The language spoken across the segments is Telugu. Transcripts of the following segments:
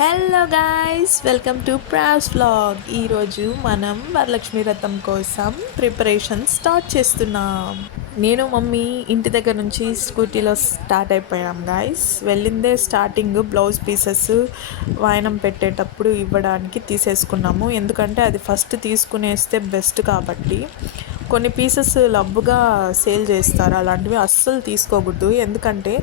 Hello guys, welcome to pros vlog. ఈరోజు మనం వరలక్ష్మి వ్రతం కోసం ప్రిపరేషన్ స్టార్ట్ చేస్తున్నాం. నేను మమ్మీ ఇంటి దగ్గర నుంచి స్కూటీలో స్టార్ట్ అయిపోయాం గాయ్స్. వెళ్ళిందే స్టార్టింగ్ బ్లౌజ్ పీసెస్ వాయనం పెట్టేటప్పుడు ఇవ్వడానికి తీసేసుకున్నాము. ఎందుకంటే అది ఫస్ట్ తీసుకునేస్తే బెస్ట్ కాబట్టి. కొన్ని పీసెస్ లబ్బుగా సేల్ చేస్తారు, అలాంటివి అస్సలు తీసుకోకూడదు. ఎందుకంటే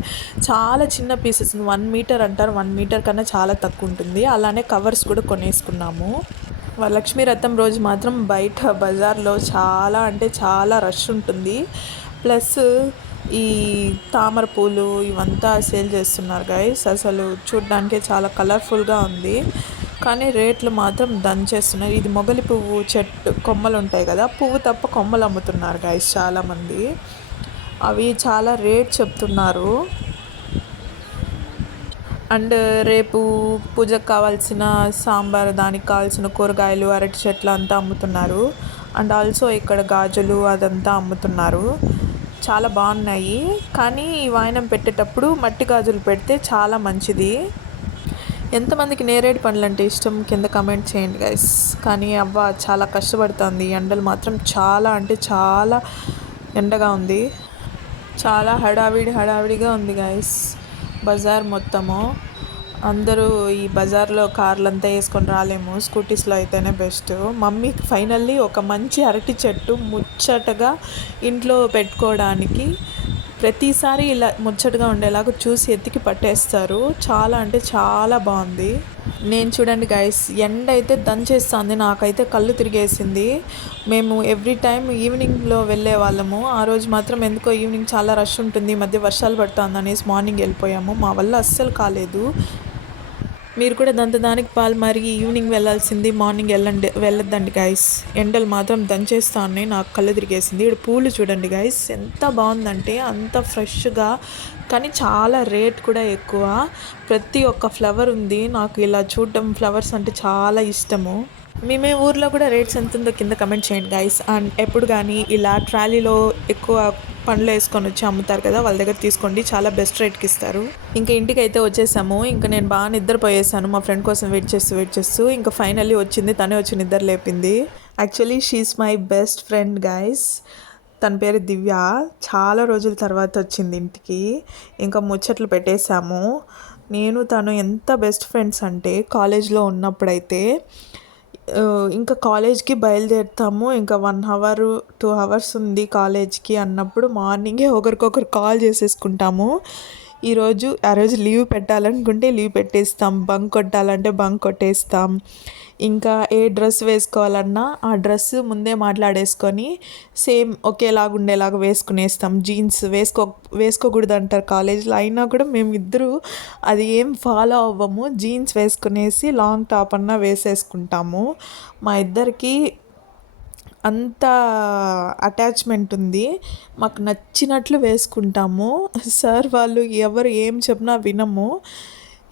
చాలా చిన్న పీసెస్ 1 మీటర్ అంటారు, 1 మీటర్ కన్నా చాలా తక్కువ ఉంటుంది. అలానే కవర్స్ కూడా కొనేసుకున్నాము. వరలక్ష్మి వ్రతం రోజు మాత్రం బయట బజార్లో చాలా అంటే చాలా రష్ ఉంటుంది. ప్లస్ ఈ తామర పూలు ఇవంతా సేల్ చేస్తున్నారు గైస్. అసలు చూడ్డానికే చాలా కలర్ఫుల్గా ఉంది, కానీ రేట్లు మాత్రం దంచేస్తున్నారు. ఇది మొగలి పువ్వు చెట్టు కొమ్మలు ఉంటాయి కదా, పువ్వు తప్ప కొమ్మలు అమ్ముతున్నారు గైస్ చాలామంది. అవి చాలా రేట్ చెప్తున్నారు. అండ్ రేపు పూజకు కావాల్సిన సాంబార్, దానికి కావాల్సిన కూరగాయలు, అరటి చెట్లు అంతా అమ్ముతున్నారు. అండ్ ఆల్సో ఇక్కడ గాజులు అదంతా అమ్ముతున్నారు. చాలా బాగున్నాయి. కానీ ఈ వాయనం పెట్టేటప్పుడు మట్టి గాజులు పెడితే చాలా మంచిది. ఎంతమందికి నేరేడు పండ్లు అంటే ఇష్టం కింద కమెంట్ చేయండి గైస్. కానీ అవ్వ చాలా కష్టపడుతుంది. ఎండలు మాత్రం చాలా అంటే చాలా ఎండగా ఉంది. చాలా హడావిడిగా ఉంది గైస్ బజార్ మొత్తము. అందరూ ఈ బజార్లో కార్లు అంతా వేసుకొని రాలేము, స్కూటీస్లో అయితేనే బెస్ట్. మమ్మీకి ఫైనల్లీ ఒక మంచి అరటి చెట్టు ముచ్చటగా ఇంట్లో పెట్టుకోవడానికి ప్రతిసారి ఇలా ముచ్చటగా ఉండేలాగా చూసి ఎత్తికి పట్టేస్తారు. చాలా అంటే చాలా బాగుంది. నేను చూడండి గైస్, ఎండ అయితే దంచేస్తుంది, నాకైతే కళ్ళు తిరిగేసింది. మేము ఎవ్రీ టైం ఈవినింగ్లో వెళ్ళే వాళ్ళము. ఆ రోజు మాత్రం ఎందుకో ఈవినింగ్ చాలా రష్ ఉంటుంది, ఈ మధ్య వర్షాలు పడుతుంది అనేసి మార్నింగ్ వెళ్ళిపోయాము. మా వల్ల అస్సలు కాలేదు. మీరు కూడా దానికి పాలు మరి ఈవినింగ్ వెళ్ళాల్సింది, మార్నింగ్ వెళ్ళొద్దండి గైస్. ఎండలు మాత్రం దంచేస్తా ఉన్నాయి, నాకు కళ్ళు తిరిగేసింది. ఇక్కడ పూలు చూడండి గైస్, ఎంత బాగుందంటే అంత ఫ్రెష్గా, కానీ చాలా రేట్ కూడా ఎక్కువ. ప్రతి ఒక్క ఫ్లవర్ ఉంది. నాకు ఇలా చూడటం ఫ్లవర్స్ అంటే చాలా ఇష్టము. మేమే ఊర్లో కూడా రేట్స్ ఎంత ఉందో కింద కమెంట్ చేయండి గైస్. అండ్ ఎప్పుడు కానీ ఇలా ట్రాలీలో ఎక్కువ పండ్లు వేసుకొని వచ్చి అమ్ముతారు కదా, వాళ్ళ దగ్గర తీసుకోండి, చాలా బెస్ట్ రేట్కి ఇస్తారు. ఇంకా ఇంటికి అయితే వచ్చేసాము. ఇంకా నేను బాగా నిద్రపోయేసాను మా ఫ్రెండ్ కోసం వెయిట్ చేస్తూ. ఇంకా ఫైనల్లీ వచ్చింది, తనే వచ్చి నిద్ర లేపింది. Actually she's my best friend guys. తన పేరు దివ్య. చాలా రోజుల తర్వాత వచ్చింది ఇంటికి. ఇంకా ముచ్చట్లు పెట్టేశాము. నేను తను ఎంత బెస్ట్ ఫ్రెండ్స్ అంటే, కాలేజ్లో ఉన్నప్పుడైతే ఇంకా కాలేజ్కి బయలుదేరుతాము. ఇంకా 1 అవర్ 2 అవర్స్ ఉంది కాలేజ్కి అన్నప్పుడు మార్నింగే ఒకరికొకరు కాల్ చేసేసుకుంటాము. ఆ రోజు లీవ్ పెట్టాలనుకుంటే లీవ్ పెట్టేస్తాం, బంక్ కొట్టాలంటే బంక్ కొట్టేస్తాం. ఇంకా ఏ డ్రెస్ వేసుకోవాలన్నా ఆ డ్రెస్ ముందే మాట్లాడేసుకొని సేమ్ ఒకేలాగా ఉండేలాగా వేసుకునేస్తాం. జీన్స్ వేసుకోకూడదు అంటారు కాలేజ్లో, అయినా కూడా మేమిద్దరూ అది ఏం ఫాలో అవ్వము. జీన్స్ వేసుకునేసి లాంగ్ టాప్ అన్నా వేసేసుకుంటాము. మా ఇద్దరికి అంత అటాచ్మెంట్ ఉంది. మాకు నచ్చినట్లు వేసుకుంటాము. సార్ వాళ్ళు ఎవరు ఏం చెప్పినా వినము.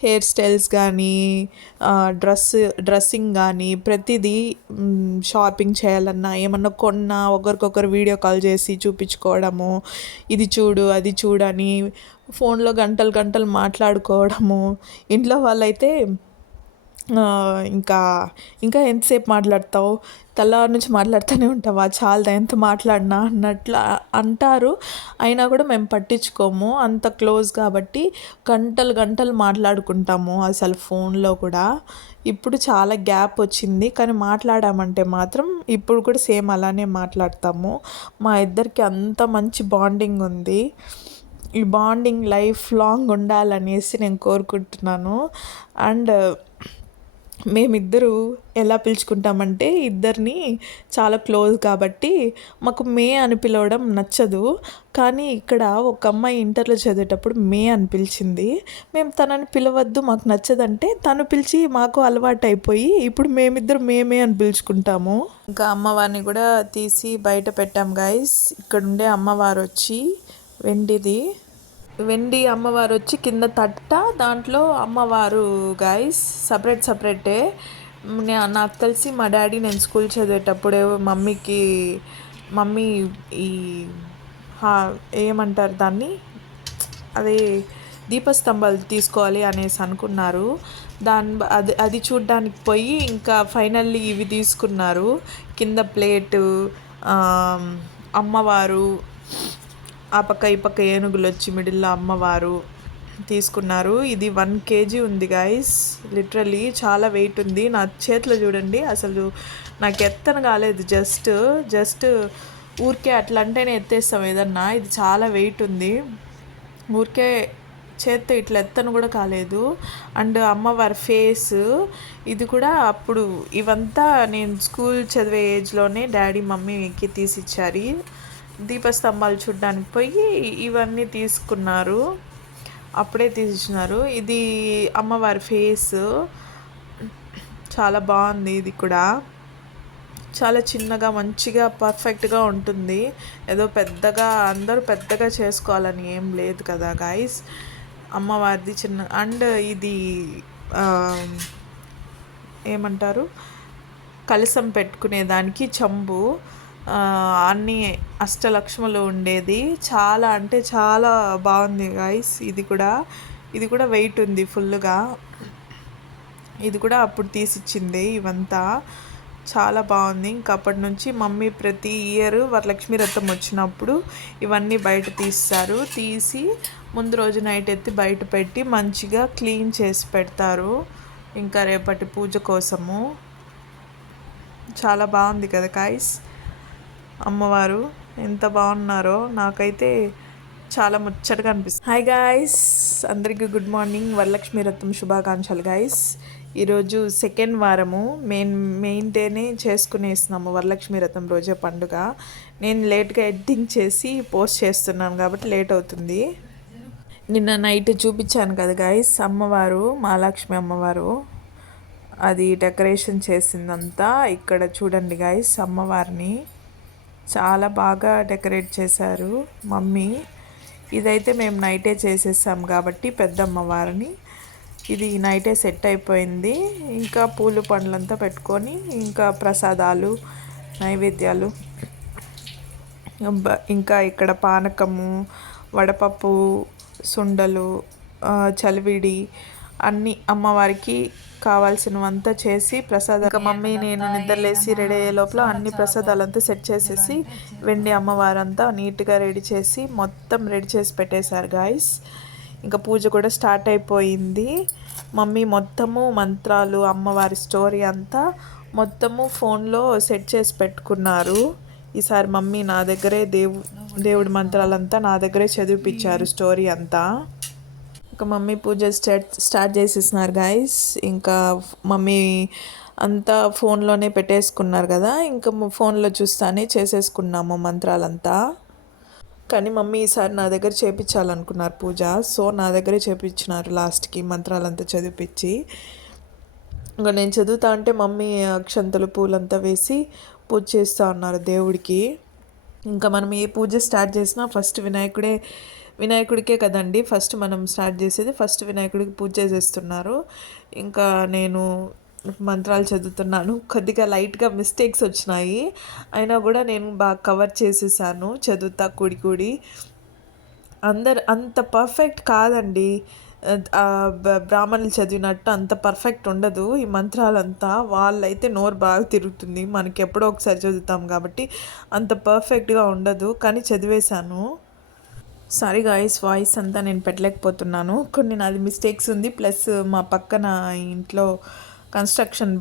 హెయిర్ స్టైల్స్ కానీ, డ్రెస్సింగ్ కానీ, ప్రతిదీ షాపింగ్ చేయాలన్నా ఏమన్నా కొన్నా ఒకరికొకరు వీడియో కాల్ చేసి చూపించుకోవడము, ఇది చూడు అది చూడు అని ఫోన్లో గంటలు మాట్లాడుకోవడము. ఇంట్లో వాళ్ళైతే ఇంకా ఇంకా ఎంతసేపు మాట్లాడతావు, తెల్లవారి నుంచి మాట్లాడుతూనే ఉంటావా, చాలా ఎంత మాట్లాడినా అన్నట్లు అంటారు. అయినా కూడా మేము పట్టించుకోము, అంత క్లోజ్ కాబట్టి గంటలు మాట్లాడుకుంటాము అసలు ఫోన్లో కూడా. ఇప్పుడు చాలా గ్యాప్ వచ్చింది, కానీ మాట్లాడామంటే మాత్రం ఇప్పుడు కూడా సేమ్ అలానే మాట్లాడతాము. మా ఇద్దరికి అంత మంచి బాండింగ్ ఉంది. ఈ బాండింగ్ లైఫ్ లాంగ్ ఉండాలనేసి నేను కోరుకుంటున్నాను. అండ్ మేమిద్దరూ ఎలా పిలుచుకుంటామంటే, ఇద్దరిని చాలా క్లోజ్ కాబట్టి మాకు మే అని పిలవడం నచ్చదు. కానీ ఇక్కడ ఒక అమ్మాయి ఇంటర్లో చదివేటప్పుడు మే అని పిలిచింది. మేము తనని పిలవద్దు, మాకు నచ్చదంటే తను పిలిచి మాకు అలవాటు అయిపోయి ఇప్పుడు మేమిద్దరు మేమే అని పిలుచుకుంటాము. ఇంకా అమ్మవారిని కూడా తీసి బయట పెట్టాం గైస్. ఇక్కడ ఉండే అమ్మవారు వచ్చి వెండి అమ్మవారు వచ్చి కింద తట్ట, దాంట్లో అమ్మవారు గైస్ సపరేటే. నాకు తెలిసి మా డాడీ నేను స్కూల్ చదివేటప్పుడే మమ్మీ ఈ ఏమంటారు దాన్ని, అదే దీపస్తంభాలు తీసుకోవాలి అనేసి అనుకున్నారు. అది అది చూడ్డానికి పోయి ఇంకా ఫైనల్లీ ఇవి తీసుకున్నారు. కింద ప్లేటు, అమ్మవారు, ఆ పక్క ఈ పక్క ఏనుగులు వచ్చి మిడిల్లో అమ్మవారు తీసుకున్నారు. ఇది 1 kg ఉంది గైస్. లిటరలీ చాలా వెయిట్ ఉంది. నా చేతిలో చూడండి, అసలు నాకు ఎత్తన కాలేదు. జస్ట్ ఊరికే అట్లా అంటేనే ఎత్తేస్తాం ఏదన్నా. ఇది చాలా వెయిట్ ఉంది. ఊరికే చేత్తో ఇట్లా ఎత్తను కూడా కాలేదు. అండ్ అమ్మవారి ఫేస్ ఇది కూడా అప్పుడు ఇవంతా నేను స్కూల్ చదివే ఏజ్లోనే డాడీ మమ్మీకి తీసిచ్చారు. దీపస్తంభాలు చూడ్డానికి పోయి ఇవన్నీ తీసుకున్నారు. అప్పుడే తీసిచ్చినారు. ఇది అమ్మవారి ఫేస్ చాలా బాగుంది. ఇది కూడా చాలా చిన్నగా మంచిగా పర్ఫెక్ట్గా ఉంటుంది. ఏదో పెద్దగా అందరూ పెద్దగా చేసుకోవాలని ఏం లేదు కదా గాయస్. అమ్మవారిది చిన్న. అండ్ ఇది ఏమంటారు, కలసం పెట్టుకునేదానికి చెంబు, అన్నీ అష్టలక్ష్ములు ఉండేది. చాలా అంటే చాలా బాగుంది గాయస్. ఇది కూడా వెయిట్ ఉంది ఫుల్గా. ఇది కూడా అప్పుడు తీసిచ్చింది. ఇవంతా చాలా బాగుంది. ఇంకా అప్పటి నుంచి మమ్మీ ప్రతి ఇయర్ వరలక్ష్మి వ్రతం వచ్చినప్పుడు ఇవన్నీ బయట తీసి ముందు రోజు నైట్ ఎత్తి బయట పెట్టి మంచిగా క్లీన్ చేసి పెడతారు, ఇంకా రేపటి పూజ కోసము. చాలా బాగుంది కదా గాయ్స్. అమ్మవారు ఎంత బాగున్నారో, నాకైతే చాలా ముచ్చటగా అనిపిస్తుంది. హాయ్ గాయ్స్, అందరికీ గుడ్ మార్నింగ్. వరలక్ష్మి వ్రతం శుభాకాంక్షలు గాయ్స్. ఈరోజు సెకండ్ వారము. మెయిన్ డేనే చేసుకునేస్తున్నాము వరలక్ష్మి వ్రతం రోజే పండుగ. నేను లేట్గా ఎడిటింగ్ చేసి పోస్ట్ చేస్తున్నాను కాబట్టి లేట్ అవుతుంది. నిన్న నైట్ చూపించాను కదా గాయస్, అమ్మవారు మహాలక్ష్మి అమ్మవారు అది డెకరేషన్ చేసిందంతా. ఇక్కడ చూడండి గాయస్, అమ్మవారిని చాలా బాగా డెకరేట్ చేశారు మమ్మీ. ఇదైతే మేము నైటే చేసేసాం కాబట్టి పెద్ద అమ్మవారిని ఇది నైటే సెట్ అయిపోయింది. ఇంకా పూలు పండ్లంతా పెట్టుకొని ఇంకా ప్రసాదాలు నైవేద్యాలు, ఇంకా ఇక్కడ పానకము, వడపప్పు, సుండలు, చలివిడి అన్నీ అమ్మవారికి కావాల్సినవంతా చేసి ప్రసాదం. ఇంకా మమ్మీ నేను నిద్రలేసి రెడీ అయ్యే లోపల అన్ని ప్రసాదాలంతా సెట్ చేసేసి వెండి అమ్మవారంతా నీట్గా రెడీ చేసి మొత్తం రెడీ చేసి పెట్టేశారు గాయస్. ఇంకా పూజ కూడా స్టార్ట్ అయిపోయింది. మమ్మీ మొత్తము మంత్రాలు, అమ్మవారి స్టోరీ అంతా మొత్తము ఫోన్లో సెట్ చేసి పెట్టుకున్నారు. ఈసారి మమ్మీ నా దగ్గరే దేవుడి మంత్రాలంతా నా దగ్గరే చదివిపించారు స్టోరీ అంతా. ఇంకా మమ్మీ పూజ స్టార్ట్ చేసేసినారు గాయస్. ఇంకా మమ్మీ అంతా ఫోన్లోనే పెట్టేసుకున్నారు కదా, ఇంకా ఫోన్లో చూస్తానే చేసేసుకున్నాము మంత్రాలంతా. కానీ మమ్మీ ఈసారి నా దగ్గర చేయించాలనుకున్నారు పూజ. సో నా దగ్గరే చేయించినారు లాస్ట్కి మంత్రాలంతా చదివిపించి. ఇంకా నేను చదువుతా అంటే మమ్మీ అక్షంతలు పూలంతా వేసి పూజ చేస్తూ ఉన్నారు దేవుడికి. ఇంకా మనం ఏ పూజ స్టార్ట్ చేసినా ఫస్ట్ వినాయకుడికే కదండి ఫస్ట్ మనం స్టార్ట్ చేసేది. ఫస్ట్ వినాయకుడికి పూజ చేసేస్తున్నారు. ఇంకా నేను మంత్రాలు చదువుతున్నాను. కొద్దిగా లైట్గా మిస్టేక్స్ వచ్చినాయి, అయినా కూడా నేను బాగా కవర్ చేసేసాను చదువుతా కూడి. అందరు అంత పర్ఫెక్ట్ కాదండి, బ్రాహ్మణులు చదివినట్టు అంత పర్ఫెక్ట్ ఉండదు ఈ మంత్రాలంతా. వాళ్ళైతే నోరు బాగా తిరుగుతుంది, మనకి ఎప్పుడో ఒకసారి చదువుతాం కాబట్టి అంత పర్ఫెక్ట్గా ఉండదు, కానీ చదివేశాను. సారీ గాయస్, వాయిస్ అంతా నేను పెట్టలేకపోతున్నాను, కొన్ని నాది మిస్టేక్స్ ఉంది. ప్లస్ మా పక్కన ఇంట్లో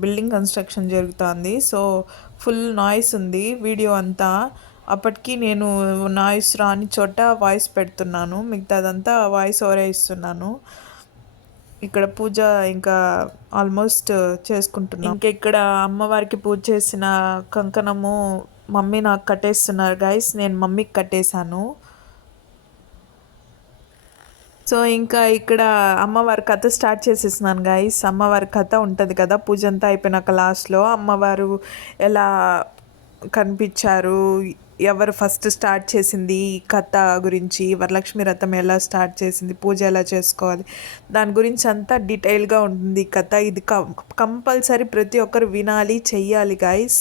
బిల్డింగ్ కన్స్ట్రక్షన్ జరుగుతుంది. సో ఫుల్ నాయిస్ ఉంది వీడియో అంతా. అప్పటికి నేను నాయిస్ రాని చోట వాయిస్ పెడుతున్నాను, మిగతాదంతా వాయిస్ ఓవరే ఇస్తున్నాను. ఇక్కడ పూజ ఇంకా ఆల్మోస్ట్ చేసుకుంటున్నాను. ఇంకా ఇక్కడ అమ్మవారికి పూజ చేసిన కంకణము మమ్మీ నాకు కట్టేస్తున్నారు గైస్. నేను మమ్మీకి కట్టేశాను. సో ఇంకా ఇక్కడ అమ్మవారి కథ స్టార్ట్ చేసేసినాను గైస్. అమ్మవారి కథ ఉంటుంది కదా పూజ అంతా అయిపోయినాక లాస్ట్లో అమ్మవారు ఎలా కనిపించారు, ఎవరు ఫస్ట్ స్టార్ట్ చేసింది, ఈ కథ గురించి, వరలక్ష్మి వ్రతం ఎలా స్టార్ట్ చేసింది, పూజ ఎలా చేసుకోవాలి, దాని గురించి అంతా డీటెయిల్గా ఉంటుంది కథ. ఇది కంపల్సరీ ప్రతి ఒక్కరు వినాలి, చెయ్యాలి గైస్.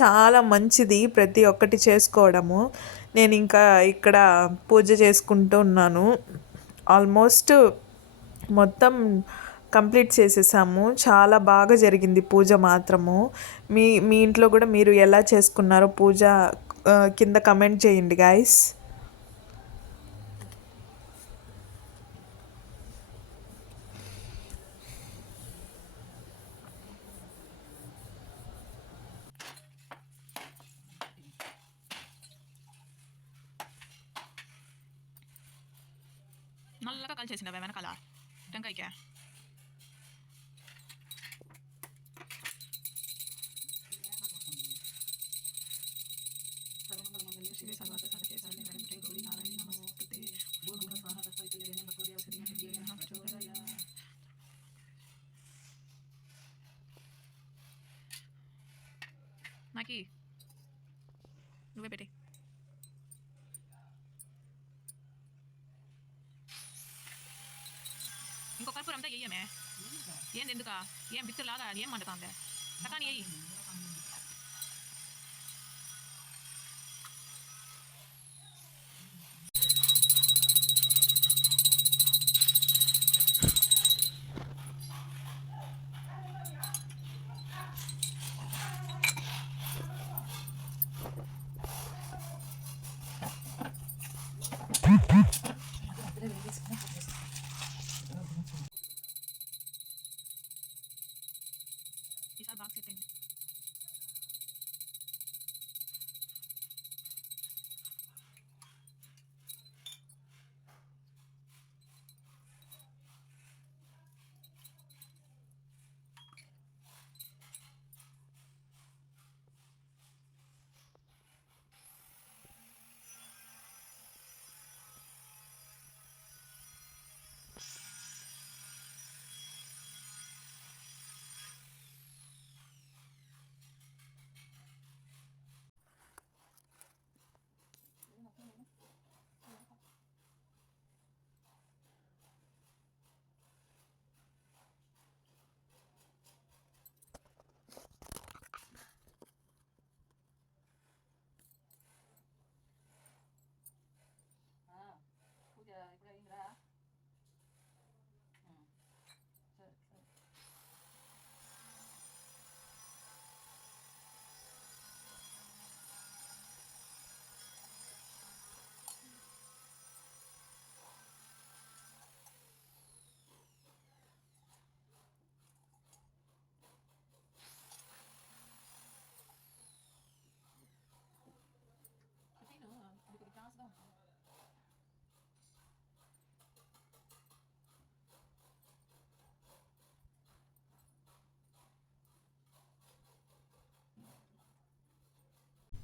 చాలా మంచిది ప్రతి ఒక్కటి చేసుకోవడము. నేను ఇంకా ఇక్కడ పూజ చేసుకుంటూ ఉన్నాను. ఆల్మోస్ట్ మొత్తం కంప్లీట్ చేసేసాము. చాలా బాగా జరిగింది పూజ మాత్రము. మీ ఇంట్లో కూడా మీరు ఎలా చేసుకున్నారో పూజ కింద కమెంట్ చేయండి గాయస్. నల్లగా కలిసేసింది వెనకాల టెంకాయకే. నాకి నువ్వే పెట్టి ఇంకో కర్పూరం అంతా వెయ్యమే. ఏంది ఎందుక ఏం బిత్తులాగా ఏం మండుతాందే కానీ వెయ్యి. ఈసారి బాగా సెట్ అయింది.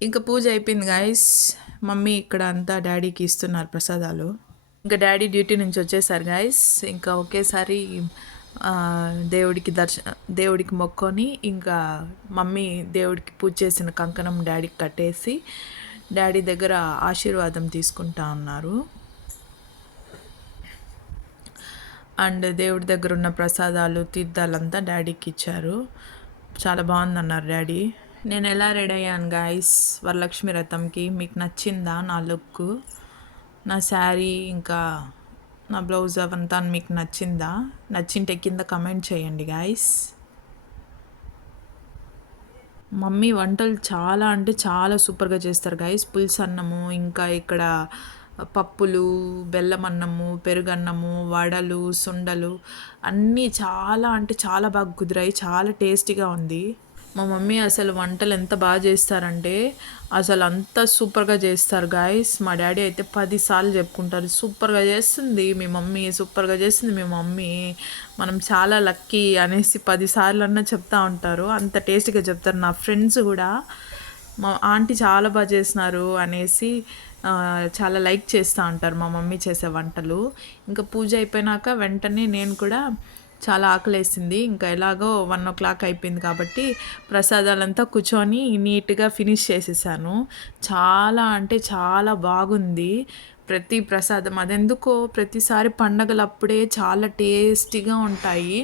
ఇంకా పూజ అయిపోయింది గాయస్. మమ్మీ ఇక్కడ అంతా డాడీకి ఇస్తున్నారు ప్రసాదాలు. ఇంకా డాడీ డ్యూటీ నుంచి వచ్చేసారు గాయస్. ఇంకా ఒకేసారి దేవుడికి మొక్కొని ఇంకా మమ్మీ దేవుడికి పూజ చేసిన కంకణం డాడీకి కట్టేసి డాడీ దగ్గర ఆశీర్వాదం తీసుకుంటా ఉన్నారు. అండ్ దేవుడి దగ్గర ఉన్న ప్రసాదాలు తీర్థాలంతా డాడీకి ఇచ్చారు. చాలా బాగుందన్నారు డాడీ. నేను ఎలా రెడీ అయ్యాను గాయస్ వరలక్ష్మి వ్రతంకి. మీకు నచ్చిందా నా లుక్, నా శారీ, ఇంకా నా బ్లౌజ్ అవంతా మీకు నచ్చిందా? నచ్చింటే కింద కమెంట్ చేయండి గాయస్. మమ్మీ వంటలు చాలా అంటే చాలా సూపర్గా చేస్తారు గాయస్. పులుసు అన్నము, ఇంకా ఇక్కడ పప్పులు, బెల్లం అన్నము, పెరుగన్నము, వడలు, సుండలు అన్నీ చాలా అంటే చాలా బాగా కుదిరాయి. చాలా టేస్టీగా ఉంది. మా మమ్మీ అసలు వంటలు ఎంత బాగా చేస్తారంటే అసలు అంత సూపర్గా చేస్తారు గాయస్. మా డాడీ అయితే 10 సార్లు చెప్పుకుంటారు, సూపర్గా చేస్తుంది మీ మమ్మీ, సూపర్గా చేస్తుంది మీ మమ్మీ, మనం చాలా లక్కీ అనేసి 10 సార్లు అన్నా చెప్తా ఉంటారు. అంత టేస్టీగా చెప్తారు. నా ఫ్రెండ్స్ కూడా మా ఆంటీ చాలా బాగా చేసినారు అనేసి చాలా లైక్ చేస్తూ ఉంటారు మా మమ్మీ చేసే వంటలు. ఇంకా పూజ అయిపోయినాక వెంటనే నేను కూడా చాలా ఆకలేసింది. ఇంకా ఎలాగో 1:00 అయిపోయింది కాబట్టి ప్రసాదాలంతా కూర్చొని నీట్గా ఫినిష్ చేసేసాను. చాలా అంటే చాలా బాగుంది ప్రతి ప్రసాదం. అదెందుకో ప్రతిసారి పండగలప్పుడే చాలా టేస్టీగా ఉంటాయి,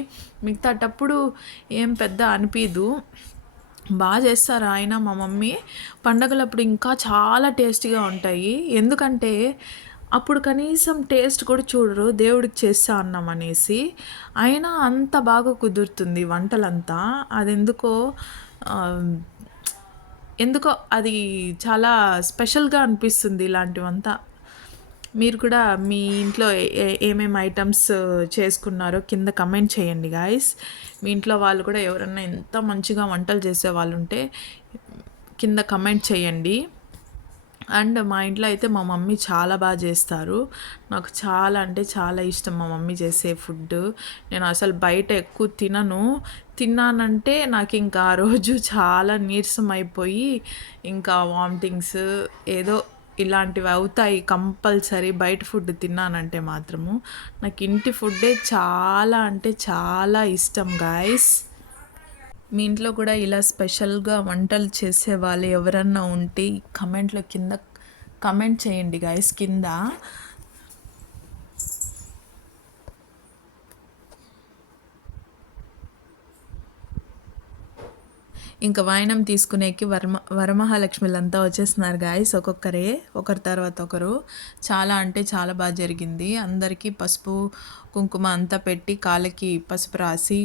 మిగతాటప్పుడు ఏం పెద్ద అనిపించదు. బాగా చేస్తారు మా మమ్మీ. పండగలప్పుడు ఇంకా చాలా టేస్టీగా ఉంటాయి. ఎందుకంటే అప్పుడు కనీసం టేస్ట్ కూడా చూడరు దేవుడికి చేస్తా అన్నాం అనేసి. అయినా అంత బాగా కుదురుతుంది వంటలంతా. అదెందుకో ఆహ్, ఎందుకో అది చాలా స్పెషల్‌గా అనిపిస్తుంది ఇలాంటివంతా. మీరు కూడా మీ ఇంట్లో ఏమేమి ఐటెమ్స్ చేసుకున్నారో కింద కమెంట్ చేయండి గాయ్స్. మీ ఇంట్లో వాళ్ళు కూడా ఎవరన్నా ఎంత మంచిగా వంటలు చేసేవాళ్ళుంటే కింద కమెంట్ చేయండి. అండ్ మా ఇంట్లో అయితే మా మమ్మీ చాలా బాగా చేస్తారు. నాకు చాలా అంటే చాలా ఇష్టం మా మమ్మీ చేసే ఫుడ్డు. నేను అసలు బయట ఎక్కువ తినను. తిన్నానంటే నాకు ఇంకా ఆ రోజు చాలా నీరసం అయిపోయి ఇంకా వామిటింగ్స్ ఏదో ఇలాంటివి అవుతాయి కంపల్సరీ బయట ఫుడ్ తిన్నానంటే మాత్రము. నాకు ఇంటి ఫుడ్డే చాలా అంటే చాలా ఇష్టం గాయ్స్. మీ ఇంట్లో కూడా ఇలా స్పెషల్‌గా వంటలు చేసేవాళ్ళు ఎవరన్నా ఉంటే కమెంట్‌లో కింద కమెంట్ చేయండి గాయ్స్ కింద. ఇంకా వాయినం తీసుకునేకి వరమహాలక్ష్మిలంతా వచ్చేస్తున్నారు గాయ్స్. ఒక్కొక్కరే ఒకరి తర్వాత ఒకరు. చాలా అంటే చాలా బాగా జరిగింది. అందరికీ పసుపు కుంకుమ అంతా పెట్టి కాళ్ళకి పసుపు రాసి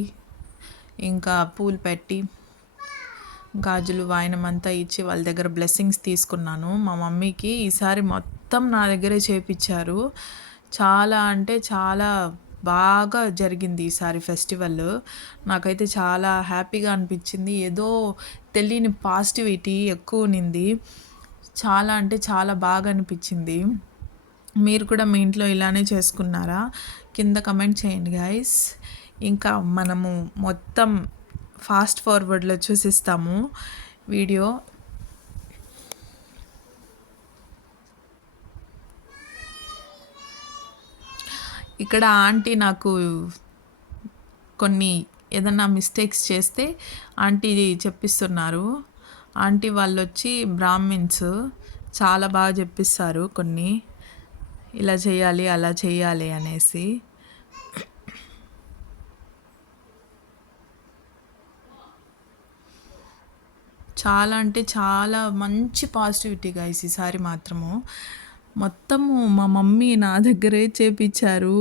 ఇంకా పూలు పెట్టి గాజులు వాయినం అంతా ఇచ్చి వాళ్ళ దగ్గర బ్లెస్సింగ్స్ తీసుకున్నాను. మా మమ్మీకి ఈసారి మొత్తం నా దగ్గరే చేపిచ్చారు. చాలా అంటే చాలా బాగా జరిగింది ఈసారి ఫెస్టివల్. నాకైతే చాలా హ్యాపీగా అనిపించింది. ఏదో తెలియని పాజిటివిటీ ఎక్కువ ఉన్నింది. చాలా అంటే చాలా బాగా అనిపించింది. మీరు కూడా మీ ఇంట్లో ఇలానే చేసుకున్నారా? కింద కమెంట్ చేయండి గాయ్స్. ఇంకా మనము మొత్తం ఫాస్ట్ ఫార్వర్డ్లో చూసిస్తాము వీడియో. ఇక్కడ ఆంటీ నాకు కొన్ని ఏదన్నా మిస్టేక్స్ చేస్తే ఆంటీ చెప్పిస్తున్నారు. ఆంటీ వాళ్ళు వచ్చి బ్రాహ్మిన్స్ చాలా బాగా చెప్పిస్తారు కొన్ని ఇలా చేయాలి అలా చేయాలి అనేసి. చాలా అంటే చాలా మంచి పాజిటివిటీ గైస్ ఈసారి మాత్రము. మొత్తము మా మమ్మీ నా దగ్గరే చేపిచ్చారు.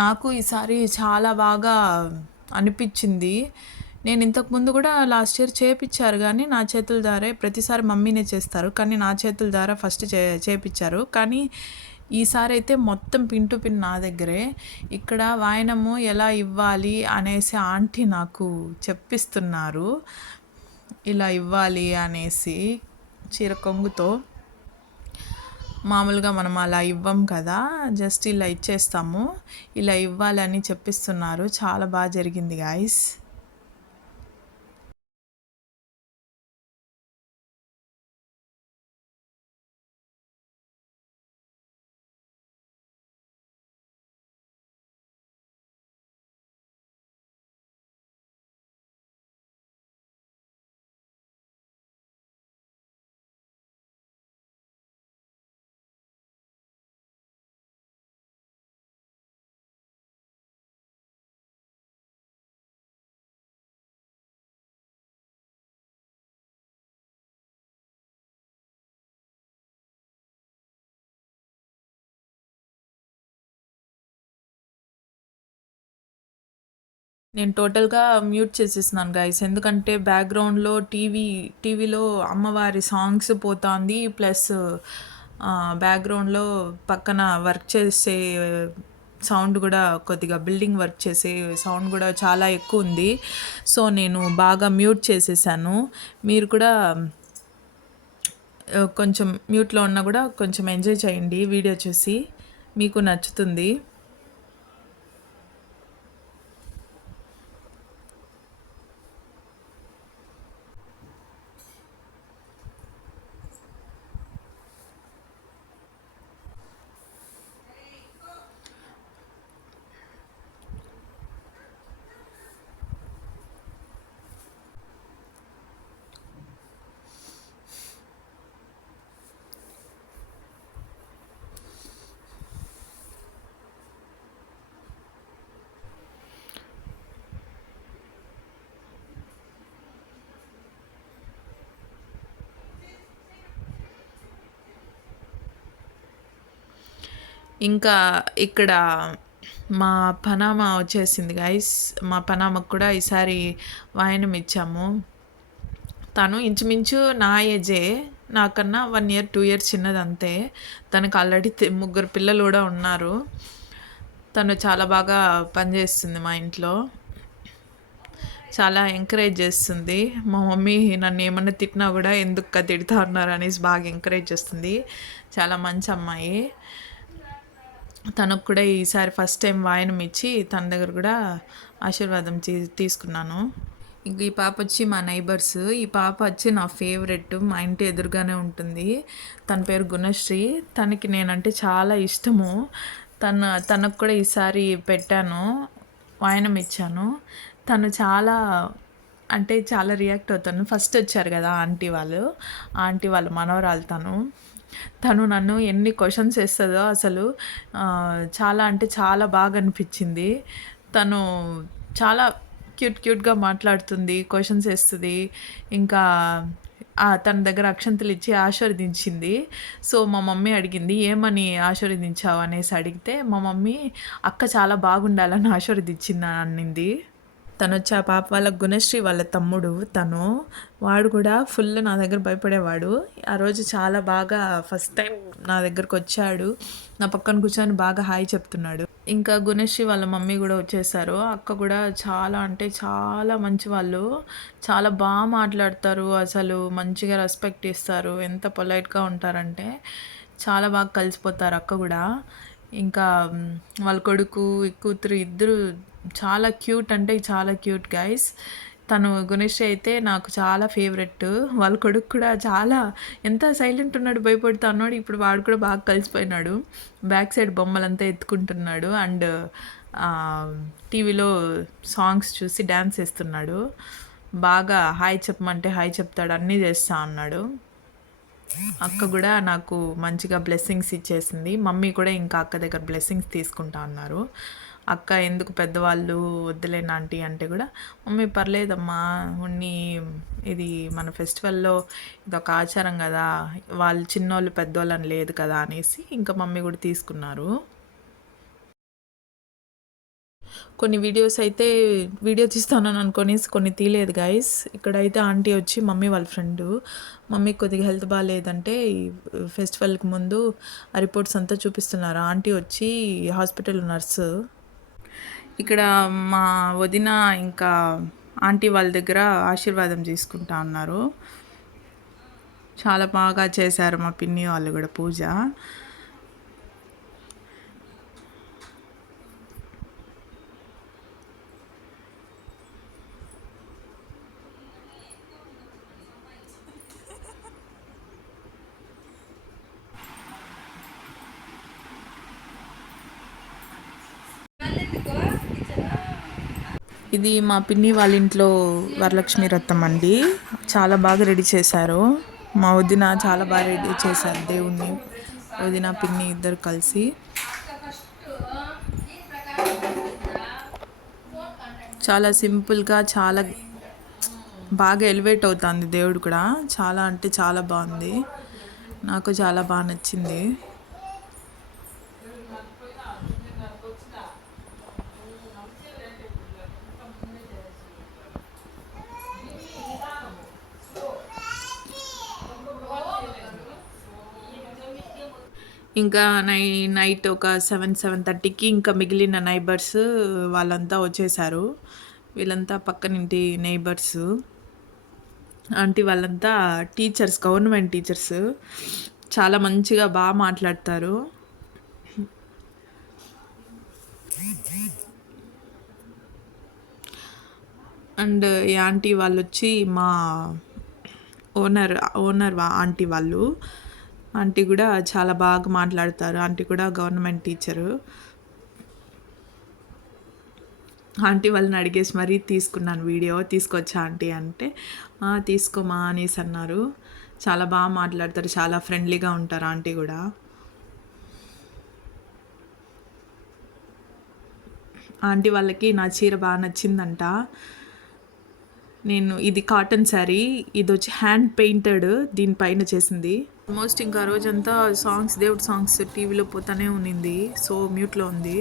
నాకు ఈసారి చాలా బాగా అనిపించింది. నేను ఇంతకుముందు కూడా లాస్ట్ ఇయర్ చేపిచ్చారు కానీ నా చేతుల ద్వారే. ప్రతిసారి మమ్మీనే చేస్తారు కానీ నా చేతుల ద్వారా ఫస్ట్ చేపిచ్చారు. కానీ ఈసారి అయితే మొత్తం పిన్ టు పిన్ నా దగ్గరే. ఇక్కడ వాయనము ఎలా ఇవ్వాలి అనేసి ఆంటీ నాకు చెప్పిస్తున్నారు. ఇలా ఇవ్వాలి అనేసి చీర కొంగుతో. మామూలుగా మనం అలా ఇవ్వం కదా, జస్ట్ ఇలా ఇచ్చేస్తాము. ఇలా ఇవ్వాలని చెప్పిస్తున్నారు. చాలా బాగా జరిగింది గాయ్స్. నేను టోటల్గా మ్యూట్ చేసేస్తున్నాను గైస్, ఎందుకంటే బ్యాక్గ్రౌండ్లో టీవీలో అమ్మవారి సాంగ్స్ పోతుంది. ప్లస్ బ్యాక్గ్రౌండ్లో పక్కన వర్క్ చేసే సౌండ్ కూడా, కొద్దిగా బిల్డింగ్ వర్క్ చేసే సౌండ్ కూడా చాలా ఎక్కువ ఉంది. సో నేను బాగా మ్యూట్ చేసేసాను. మీరు కూడా కొంచెం మ్యూట్లో ఉన్నా కూడా కొంచెం ఎంజాయ్ చేయండి వీడియో చూసి, మీకు నచ్చుతుంది. ఇంకా ఇక్కడ మా పనామ వచ్చేసింది గైస్. మా పనామకు కూడా ఈసారి వాయనం ఇచ్చాము. తను ఇంచుమించు నా ఏజే, నాకన్నా 1 ఇయర్ 2 ఇయర్స్ చిన్నది అంతే. తనకు ఆల్రెడీ 3 పిల్లలు కూడా ఉన్నారు. తను చాలా బాగా పనిచేస్తుంది మా ఇంట్లో, చాలా ఎంకరేజ్ చేస్తుంది. మా మమ్మీ నన్ను ఏమన్నా తిట్టినా కూడా ఎందుకు తిడతా ఉన్నారు అనేసి బాగా ఎంకరేజ్ చేస్తుంది. చాలా మంచి అమ్మాయి. తనకు కూడా ఈసారి ఫస్ట్ టైం వాయనం ఇచ్చి తన దగ్గర కూడా ఆశీర్వాదం తీసుకున్నాను. ఇంక ఈ పాప వచ్చి మా నైబర్స్. ఈ పాప వచ్చి నా ఫేవరెట్, మా ఇంటి ఎదురుగానే ఉంటుంది. తన పేరు గుణశ్రీ. తనకి నేనంటే చాలా ఇష్టము. తనకు కూడా ఈసారి పెట్టాను, వాయనం ఇచ్చాను. తను చాలా అంటే చాలా రియాక్ట్ అవుతాను. ఫస్ట్ వచ్చారు కదా ఆంటీ వాళ్ళ మనవరాలు తను నన్ను ఎన్ని క్వశ్చన్స్ వేస్తుందో అసలు చాలా అంటే చాలా బాగా అనిపించింది. తను చాలా క్యూట్గా మాట్లాడుతుంది, క్వశ్చన్స్ వేస్తుంది. ఇంకా తన దగ్గర అక్షంతలు ఇచ్చి ఆశీర్వదించింది. సో మా మమ్మీ అడిగింది, ఏమని ఆశీర్వదించావు అనేసి అడిగితే మా మమ్మీ అక్క చాలా బాగుండాలని ఆశీర్వదించింది అనింది. తను వచ్చి ఆ పాప వాళ్ళ గుణశ్రీ వాళ్ళ తమ్ముడు. వాడు కూడా ఫుల్ నా దగ్గర భయపడేవాడు. ఆ రోజు చాలా బాగా ఫస్ట్ టైం నా దగ్గరకు వచ్చాడు, నా పక్కన కూర్చొని బాగా హాయ్ చెప్తున్నాడు. ఇంకా గుణశ్రీ వాళ్ళ మమ్మీ కూడా వచ్చేసారు. అక్క కూడా చాలా అంటే చాలా మంచి వాళ్ళు, చాలా బాగా మాట్లాడతారు, అసలు మంచిగా రెస్పెక్ట్ ఇస్తారు, ఎంత పొలైట్గా ఉంటారంటే చాలా బాగా కలిసిపోతారు అక్క కూడా. ఇంకా వాళ్ళ కొడుకు కూతురు ఇద్దరు చాలా క్యూట్ అంటే చాలా క్యూట్ గైస్. తను గుణశ్రీ అయితే నాకు చాలా ఫేవరెట్. వాళ్ళ కొడుకు కూడా చాలా ఎంత సైలెంట్ ఉన్నాడు, భయపడుతూ అన్నాడు. ఇప్పుడు వాడు కూడా బాగా కలిసిపోయినాడు, బ్యాక్ సైడ్ బొమ్మలంతా ఎత్తుకుంటున్నాడు అండ్ టీవీలో సాంగ్స్ చూసి డ్యాన్స్ వేస్తున్నాడు. బాగా హాయ్ చెప్పమంటే హాయ్ చెప్తాడు, అన్నీ చేస్తా అన్నాడు. అక్క కూడా నాకు మంచిగా బ్లెస్సింగ్స్ ఇచ్చేసింది. మమ్మీ కూడా ఇంకా అక్క దగ్గర బ్లెస్సింగ్స్ తీసుకుంటా అన్నారు. అక్క ఎందుకు పెద్దవాళ్ళు వద్దులేని ఆంటీ అంటే కూడా మమ్మీ పర్లేదమ్మా ఉన్ని, ఇది మన ఫెస్టివల్లో ఇదొక ఆచారం కదా, వాళ్ళు చిన్నోళ్ళు పెద్దోళ్ళు అని లేదు కదా అనేసి ఇంకా మమ్మీ కూడా తీసుకున్నారు. కొన్ని వీడియోస్ అయితే వీడియో తీస్తానని అనుకొని కొన్ని తీయలేదు గైస్. ఇక్కడైతే ఆంటీ వచ్చి మమ్మీ వాళ్ళ ఫ్రెండ్, మమ్మీ కొద్దిగా హెల్త్ బాగాలేదంటే ఫెస్టివల్కి ముందు ఆ రిపోర్ట్స్ అంతా చూపిస్తున్నారు. ఆంటీ వచ్చి హాస్పిటల్ నర్సు. ఇక్కడ మా వదిన ఇంకా ఆంటీ వాళ్ళ దగ్గర ఆశీర్వాదం తీసుకుంటా ఉన్నారు. చాలా బాగా చేశారు మా పిన్ని వాళ్ళు కూడా పూజ. ఇది మా పిన్ని వాళ్ళ ఇంట్లో వరలక్ష్మి రథం అండి. చాలా బాగా రెడీ చేశారు. మా వదిన చాలా బాగా రెడీ చేశారు దేవుణ్ణి, వదిన పిన్ని ఇద్దరు కలిసి. చాలా సింపుల్గా చాలా బాగా ఎలివేట్ అవుతుంది దేవుడు కూడా. చాలా అంటే చాలా బాగుంది, నాకు చాలా బాగా నచ్చింది. ఇంకా నైట్ ఒక 7-7:30కి ఇంకా మిగిలిన నైబర్స్ వాళ్ళంతా వచ్చేసారు. వీళ్ళంతా పక్కనింటి నైబర్స్. ఆంటీ వాళ్ళంతా టీచర్స్, గవర్నమెంట్ టీచర్స్. చాలా మంచిగా బాగా మాట్లాడతారు. అండ్ ఈ ఆంటీ వాళ్ళు వచ్చి మా ఓనర్ ఆంటీ వాళ్ళు. ఆంటీ కూడా చాలా బాగా మాట్లాడతారు. ఆంటీ కూడా గవర్నమెంట్ టీచరు. ఆంటీ వాళ్ళని అడిగేసి మరీ తీసుకున్నాను వీడియో. తీసుకొచ్చా ఆంటీ అంటే తీసుకోమా అనేసి అన్నారు. చాలా బాగా మాట్లాడతారు, చాలా ఫ్రెండ్లీగా ఉంటారు ఆంటీ కూడా. ఆంటీ వాళ్ళకి నా చీర బాగా నచ్చిందంట. నేను ఇది కాటన్ శారీ, ఇది వచ్చి హ్యాండ్ పెయింటెడ్ దీనిపైన చేసింది. ఆల్మోస్ట్ ఇంకా రోజంతా సాంగ్స్, దేవుడి సాంగ్స్ టీవీలో పోతానే ఉన్నింది, సో మ్యూట్లో ఉంది.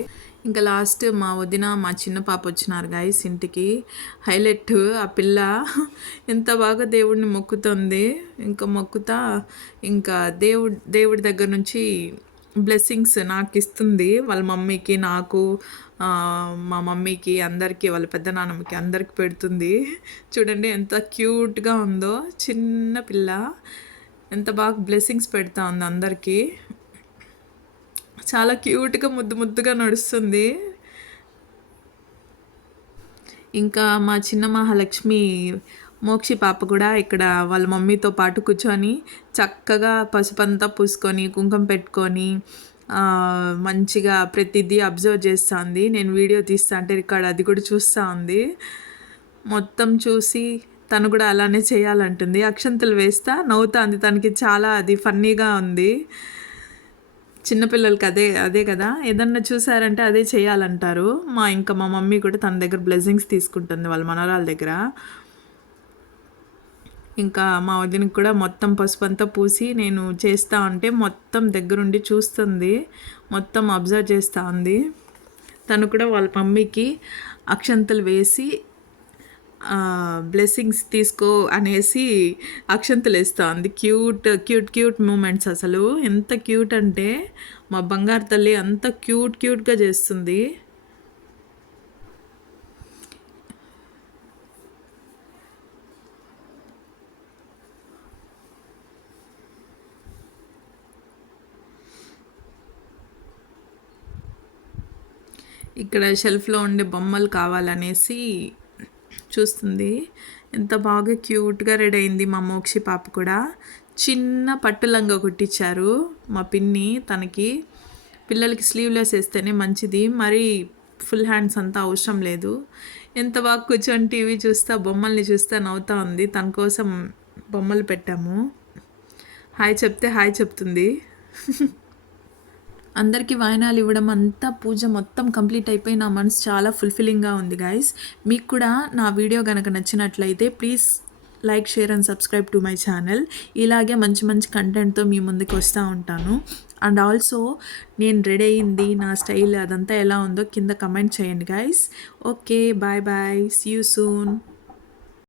ఇంకా లాస్ట్ మా వదిన మా చిన్న పాప వచ్చినారు గైస్ ఇంటికి. హైలైట్ ఆ పిల్ల ఎంత బాగా దేవుడిని మొక్కుతుంది. ఇంకా మొక్కుతా ఇంకా దేవుడి దగ్గర నుంచి బ్లెస్సింగ్స్ నాకు ఇస్తుంది. వాళ్ళ మమ్మీకి, నాకు, మా మమ్మీకి, అందరికీ, వాళ్ళ పెద్ద నాన్నమ్మకి అందరికి పెడుతుంది. చూడండి ఎంత క్యూట్గా ఉందో, చిన్న పిల్ల ఎంత బాగా బ్లెస్సింగ్స్ పెడతా ఉంది అందరికీ. చాలా క్యూట్గా ముద్దుగా నడుస్తుంది. ఇంకా మా చిన్న మహాలక్ష్మి మోక్షి పాప కూడా ఇక్కడ వాళ్ళ మమ్మీతో పాటు కూర్చొని చక్కగా పసుపంతా పూసుకొని కుంకుమ పెట్టుకొని మంచిగా ప్రతిదీ అబ్జర్వ్ చేస్తుంది. నేను వీడియో తీస్తా అంటే రికార్డ్ అది కూడా చూస్తూ ఉంది. మొత్తం చూసి తను కూడా అలానే చేయాలంటుంది. అక్షంతలు వేస్తా నవ్వుతుంది. తనకి చాలా అది ఫన్నీగా ఉంది. చిన్నపిల్లలకి అదే కదా, ఏదన్నా చూసారంటే అదే చేయాలంటారు. మా మమ్మీ కూడా తన దగ్గర బ్లెస్సింగ్స్ తీసుకుంటుంది వాళ్ళ మనవరాల దగ్గర. ఇంకా మా వదినకి కూడా మొత్తం పసుపంతా పూసి నేను చేస్తూ ఉంటే మొత్తం దగ్గరుండి చూస్తుంది, మొత్తం అబ్జర్వ్ చేస్తూ ఉంది. తను కూడా వాళ్ళ మమ్మీకి అక్షంతలు వేసి బ్లెస్సింగ్స్ తీసుకో అనేసి అక్షంతలు వేస్తూ ఉంది. క్యూట్ మూమెంట్స్, అసలు ఎంత క్యూట్ అంటే మా బంగారు తల్లి అంత క్యూట్గా చేస్తుంది. ఇక్కడ షెల్ఫ్లో ఉండే బొమ్మలు కావాలనేసి చూస్తుంది. ఎంత బాగా క్యూట్గా రెడీ అయింది మా మోక్షి పాప కూడా. చిన్న పట్టు లంగా కుట్టించారు మా పిన్ని తనకి. పిల్లలకి స్లీవ్లెస్ వేస్తేనే మంచిది, మరి ఫుల్ హ్యాండ్స్ అంతా అవసరం లేదు. ఎంత బాగా కూర్చొని టీవీ చూస్తా బొమ్మల్ని చూస్తా నవ్వుతూ ఉంది. తన కోసం బొమ్మలు పెట్టాము. హాయ్ చెప్తే హాయ్ చెప్తుంది. అందరికీ వాయినాలు ఇవ్వడం అంతా పూజ మొత్తం కంప్లీట్ అయిపోయి నా మనసు చాలా ఫుల్ఫిల్లింగ్గా ఉంది గైస్. మీకు కూడా నా వీడియో కనుక నచ్చినట్లయితే please like, share and subscribe to my channel. ఇలాగే మంచి కంటెంట్తో మీ ముందుకు వస్తూ ఉంటాను. అండ్ ఆల్సో నేను రెడీ అయింది, నా స్టైల్ అదంతా ఎలా ఉందో కింద కమెంట్ చేయండి guys. Okay, bye see you soon.